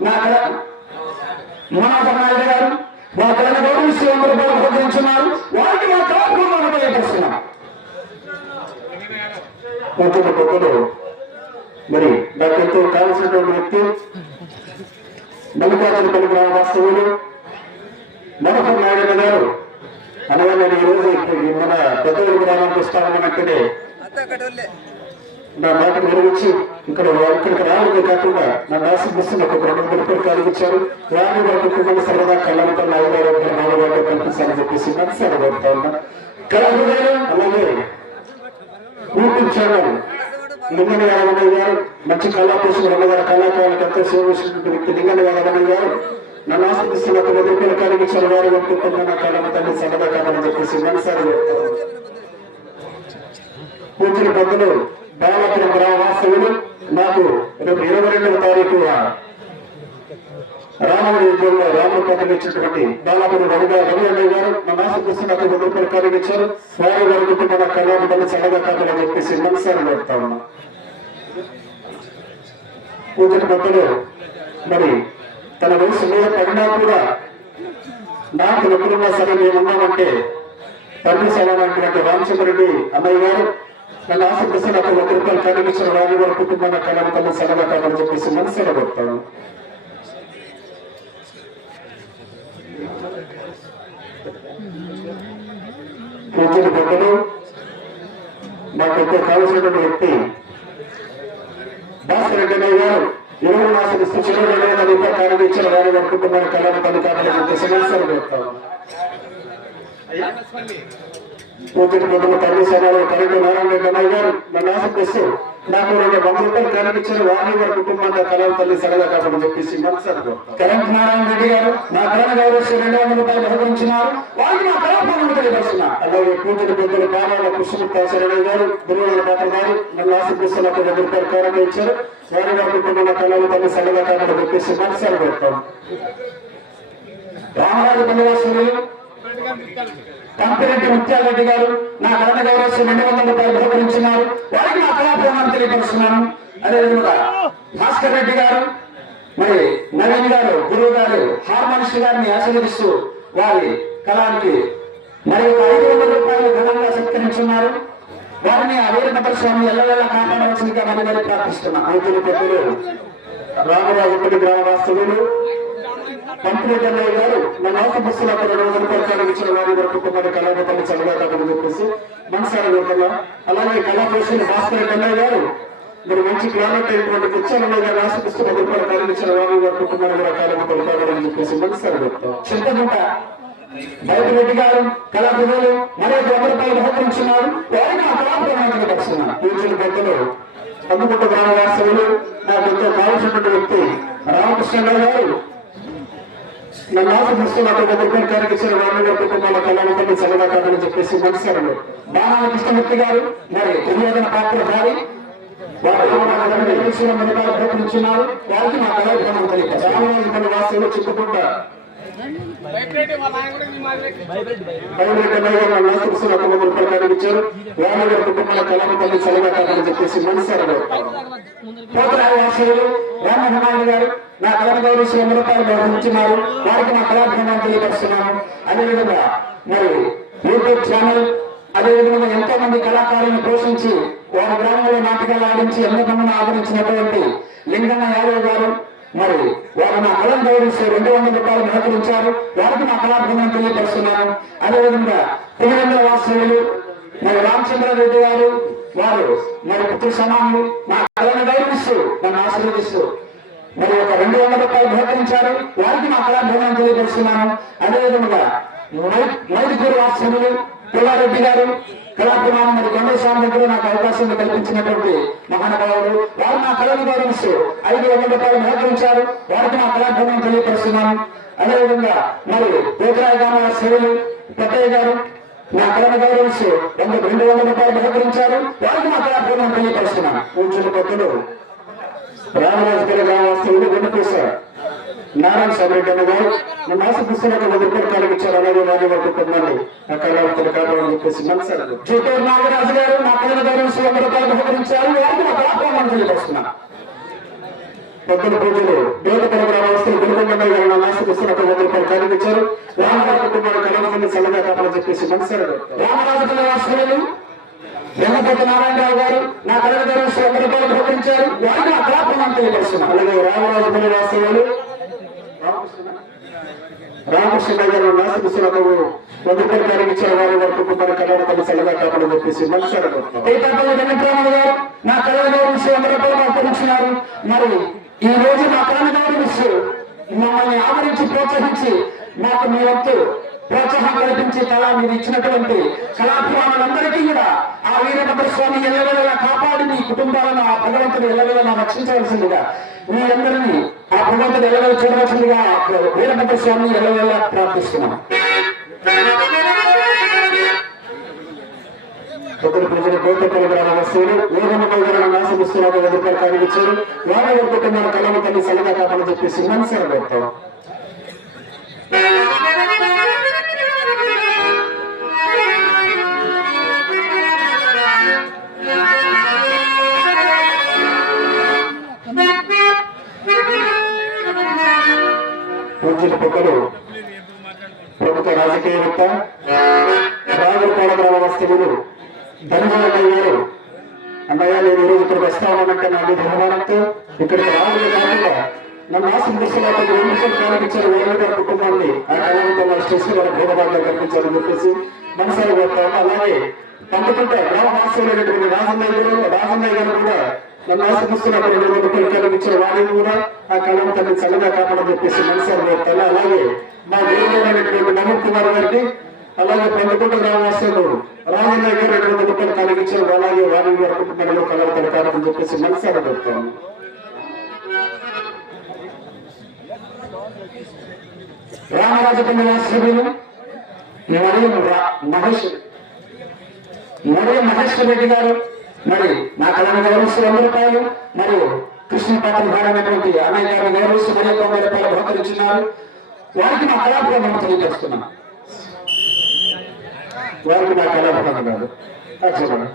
నా మనోహర్ నాయుడు గారు మా గౌరవిస్తూ వంద రూపాయలు వారికి మా కళాపూర్వలను తెలియపరుస్తున్నాం మొత్తం గొప్పలు మరి నాకెంతో కావలసినటువంటి వ్యక్తి మల్లికార్జునపల్లి గ్రామ వాస్తవులు మనోహర్ నాయుడు గారు. అనగా నేను ఈరోజు మన పెద్దల గ్రామానికి వస్తామన్నట్టునే నా మాట నెరవేర్చి ఇక్కడ ఇక్కడికి రావడమే కాకుండా నా దాసి బస్సులు ఒక రెండు వందల రూపాయలు కలిగించారు వారిని వారి కుటుంబాన్ని సరదా కళ్ళంతో నాలుగు నాలుగు కల్పించాలని చెప్పేసి మనసారి కోరుతా ఉన్నా. కళాకారులు అలాగే యూట్యూబ్ ఛానల్ లింగన యాదవయ్య గారు మంచి కళాపోషణ ఉన్నవారు కళాకారులకు ఎంతో సేవ వ్యక్తి లింగన యాదవయ్య గారు నన్ను ఆస్వాదిస్తున్న ఒక వెయ్యి రూపాయలు కలిగించారు వారి వ్యక్తిత్వంగా నా కళను సరదా కావాలని చెప్పేసి మనసారి కోరుతా ఉన్నా. పూజల పెద్దలు బాలపురం గ్రామ వాస్తవులు నాకు రేపు ఇరవై రెండవ తారీఖు రామవిజయంలో రాముడు పదవి ఇచ్చినటువంటి రవిగా రవి గారు మా మాసం కోసం నాకు ఒక రూపాయలు కార్యం ఇచ్చారు వారి వారి కుటుంబ కళ్యాణ చల్లగా కాదని చెప్పేసి మనసారి పెడతా ఉన్నా. పూజల మధ్యలో మరి తన వయసు మీద పడినా కూడా నాకు ఎప్పుడున్నా సరే మేము ఉన్నామంటే తండ్రి సమానమైనటువంటి రామచంద్రరెడ్డి అన్నయ్య గారు నన్ను ఆశిస్తే నాకు ఒక రూపాయలు కనిపించిన వారి వారి కుటుంబాన్ని కళ్యాణ తల్లి సలహా కాదని చెప్పేసి మనసులో పెడతాను పూజలు పెద్దలు మాకు ఎంతో కావలసినటువంటి వ్యక్తి భాస్కర్ రెడ్డి గారు ఇరవై మాసం శిక్షణ చివరి రెండు వారి వారి కళా కళ్యాణ తల్లి కాదని చెప్పేసి మనసులో తల్లి సభలో కరెంటు నారాయణ రెడ్డి గారు నన్ను ఆశపిస్తూ నాకు రెండు వంద రూపాయలు కనిపించిన వారి వారి కుటుంబాన్ని కళాం తల్లి సరదా కాబట్టి చెప్పేసి మనసారు కరెంట్ నారాయణ రెడ్డి గారు నా కళ గౌరవ రెండు వందల రూపాయలు బహుకరించినారు. వాళ్ళు నా కళాపూర్ణం అలాగే పూజలు పొద్దున పాదాల కృష్ణముక్త శరణయ్య గారు దుర్వాల పాత్ర గారు నన్ను ఆశిస్తూ నాకు రెండు కారణం ఇచ్చారు వారి వారి కుటుంబాన్ని కళాం తల్లి సరదా కాదని చెప్పేసి మనసారు పెడతాను రామరాజు పనివాసులు కంపిరెడ్డి ముత్యాలరెడ్డి గారు నా కరణ గౌరవ రెండు వందల రూపాయలు బహుకరించినారు వారికి నా కళాపూర్ణాన్ని తెలియపరుస్తున్నాను. అదేవిధంగా భాస్కర్ రెడ్డి గారు మరి నవీన్ గారు గురువు గారు హార్మోనిస్ట్ గారిని ఆశీర్వదిస్తూ వారి కళానికి మరి ఐదు వందల రూపాయలు ఘనంగా సత్కరించున్నారు వారిని ఆ వీరభద్ర స్వామి ఎల్లవెల్ల కాపాడవలసిందిగా మరి మరి ప్రార్థిస్తున్నాం. ఐదులు పెద్దలు రామరాజుపల్లి గ్రామ వాస్తవులు పంపిణీ గారు మన ఆఫ్ బస్సులో అక్కడ రోజుల వందల ఇచ్చిన వారి వరకు కుటుంబాన్ని కళాపతి చదివేటప్పుడు చెప్పేసి మనసారి వెళ్తున్నాం అలాగే కళాపోషణ భాస్కర్ కన్నయ్య గారు మరి మంచి క్లానెట్ అయినటువంటి పిచ్చలమ్మ గారు రాసి పుస్తక రూపాయలు కారణించిన వారి వరకు కుటుంబాన్ని కూడా కళాపల్లి కావాలని చెప్పేసి మనసారి వెళ్తాం చింతగుంట బయటరెడ్డి గారు కళాభిమానులు మరో వంద బహుకరించున్నారు వారిని ఆ కళాభిమానాన్ని పరుస్తున్నారు పూజలు పెద్దలు అందుకుంట గ్రామవాసులు నాకు ఎంతో కావలసినటువంటి వ్యక్తి రామకృష్ణరావు గారు. నన్ను ఆశిస్తున్న ఒక రూపాయలు కార్యక్రమ వారిని కుటుంబాల కళ్యాణాన్ని చల్లగా కాదని చెప్పేసి మనసారు బాణాల కృష్ణమూర్తి గారు మరి దుర్యోధన పాత్ర గారి ప్రకటించున్నారు వారికి మా కళాభిమానం తెలియదు రామరాజు పని వాసులు చిక్కుకుంటారు ఇచ్చారు వారి కుటుంబాల కళాభిమాన్ని చల్లగా కాదని చెప్పేసి మనసారు రామహమాని గారు నా కళ గౌరవ వంద రూపాయలు గౌరవించినారు వారికి నా కళాభిమానం తెలియపరుస్తున్నాను అదేవిధంగా మరి యూట్యూబ్ ఛానల్ అదేవిధంగా ఎంతో మంది కళాకారులను పోషించి వారి గ్రామంలో నాటకాలు ఆడించి ఎంతో మందిని ఆదరించినటువంటి లింగన్న యాదవ్ గారు మరి వారు నా అలం గౌరవిస్తే రెండు వందల రూపాయలు బహుకరించారు వారికి నా కళాభిమానం తెలియపరుస్తున్నాను. అదేవిధంగా పులివెందుల వాసులు మరి రామచంద్రారెడ్డి గారు వారు మరి పుత్ర సమానులు నా కళను గౌరవిస్తూ నన్ను ఆశీర్వదిస్తూ మరి ఒక రెండు వందల రూపాయలు బహుకరించారు వారికి నా కళాభిమానం తెలియపరుస్తున్నాను. అదేవిధంగా మైదుకూరు వాసులు పుల్లారెడ్డి గారు కళాభిమానం మరి కొండస్వామి దగ్గర నాకు అవకాశం కల్పించినటువంటి మహానుభావులు. వారు నా కళను గౌరవిస్తూ ఐదు వందల రూపాయలు బహుకరించారు వారికి నా కళాభిమానం తెలియపరుస్తున్నాను. అదేవిధంగా మరి పేదరాయ గ్రామ సేవలు పెద్దయ్య గారు నా కళను గౌరవిస్తూ వంద రెండు వందల రూపాయలు బహుకరించారు వారికి నా కళాభిమానం తెలియపరుస్తున్నాను. పూజలు రామరాజు గారి గ్రామస్తులు వినిపిస్తారు నారాయణ సబ్రెడ్డి అన్న గారు నన్ను ఆశిస్తున్నట్టు ఒక రూపాయలు కలిగించారు అలాగే వారి వారి నా కావాలని చెప్పేసి మనసారు? జూటూరు నాగరాజు గారు నా కళ గౌరవించి వంద రూపాయలు బహుకరించారు. వారికి నా కళాభిమానం తెలియపరుస్తున్నాను పెద్దల పూజలు దేవత పరమ వస్తువులు గురుగొండమై గారు నా ఆశిస్తున్న ఒక వంద రూపాయలు కనిపించారు. రామరాజు కుటుంబాలు కలవ సలహా చల్లగా కాపాలని చెప్పేసి మనసారు? రామరాజు పిల్లల వెంకటపతి నారాయణరావు గారు నా కలగదారు వంద రూపాయలు ప్రకటించారు వారిని ఆ కళాపణం తెలియపరుస్తున్నాం. అలాగే రామరాజు పిల్లల రామకృష్ణ గారు నాశిస్తున్నకు ప్రభుత్వం రూపాయలు ఇచ్చిన వారి వరకు కుటుంబాలు కలవ తమ చల్లగా చెప్పేసి మనసారు గారు నా కలగదారు వంద మరి ఈ రోజు మా కలగదారు విషయం మమ్మల్ని ఆదరించి ప్రోత్సహించి మాకు మీ వంతు ప్రోత్సాహం కల్పించి మీరు ఇచ్చినటువంటి కళాభిమానులందరికీ కూడా ఆ వీరభద్ర స్వామి ఎల్లవేళలా కాపాడి మీ కుటుంబాలను ఆ భగవంతుడు ఎల్లవేళలా రక్షించవలసిందిగా మీ అందరినీ ఆ భగవంతుడు ఎల్లవేళ చూడవలసిందిగా వీరభద్ర స్వామి ఎల్లవేళలా ప్రార్థిస్తున్నాం. ఒకరి ప్రజల కోటపల్లి గ్రామ వస్తువులు యోగమ్మ గారు నాశిస్తున్నారు ఎదుర్కొని కనిపించారు వారి వారి కుటుంబాల కళను తల్లి సలహా కాపాడని చెప్పేసి మనసారి పెడతాం పూజ్యుల ప్రముఖ ప్రభుత్వ రాజకీయవేత్త రాగులపాడ గ్రామవాస్తవులు ధనుమారెడ్డి గారు అన్నయ్య నేను ఈరోజు ఇక్కడికి వస్తామనంటే నా మీద అభిమానంతో ఇక్కడికి రావడమే కాకుండా నన్ను ఆశిస్తున్న రెండు కనిపించారు వేరే కుటుంబాన్ని. ఆ కళావితంగా స్ట్రెస్ గారి భేదభాగంగా కనిపించాలని చెప్పేసి మనసారి కొడతాము అలాగే పండుకుంటే గ్రామవాసులైనటువంటి రాజన్నయ్య గారు రాజన్నయ్య గారు కూడా నన్ను ఆశిస్తున్న రెండు రూపాయలు కనిపించిన వారిని కూడా ఆ కళను తల్లి చల్లగా కాపాడని చెప్పేసి మనసారి కొడతాను అలాగే మా దేవుడైనటువంటి నవీన్ కుమార్ గారికి అలాగే పెద్దకుంట గ్రామవాసులు రాజన్నయ్య గారు రెండు రూపాయలు కలిగించారు అలాగే వారి గారి కుటుంబంలో కళలు తలకాలని చెప్పేసి మనసారి పెడతాను రామరాజపల్లి వాసులు మరియు రా- మహేష్ మరియు మహేష్ రెడ్డి గారు. మరియు నా కళను గౌరవిస్తూ వంద రూపాయలు మరియు కృష్ణ పాత్ర భారైనటువంటి అన్నయ్య గారు గౌరవిస్తూ మరి తొంభై రూపాయలు బహుకరించున్నారు వారికి మా కళాభిమానం తెలియజేస్తున్నాను వారికి మా కళాభిమానం కాదు. చెప్పండి.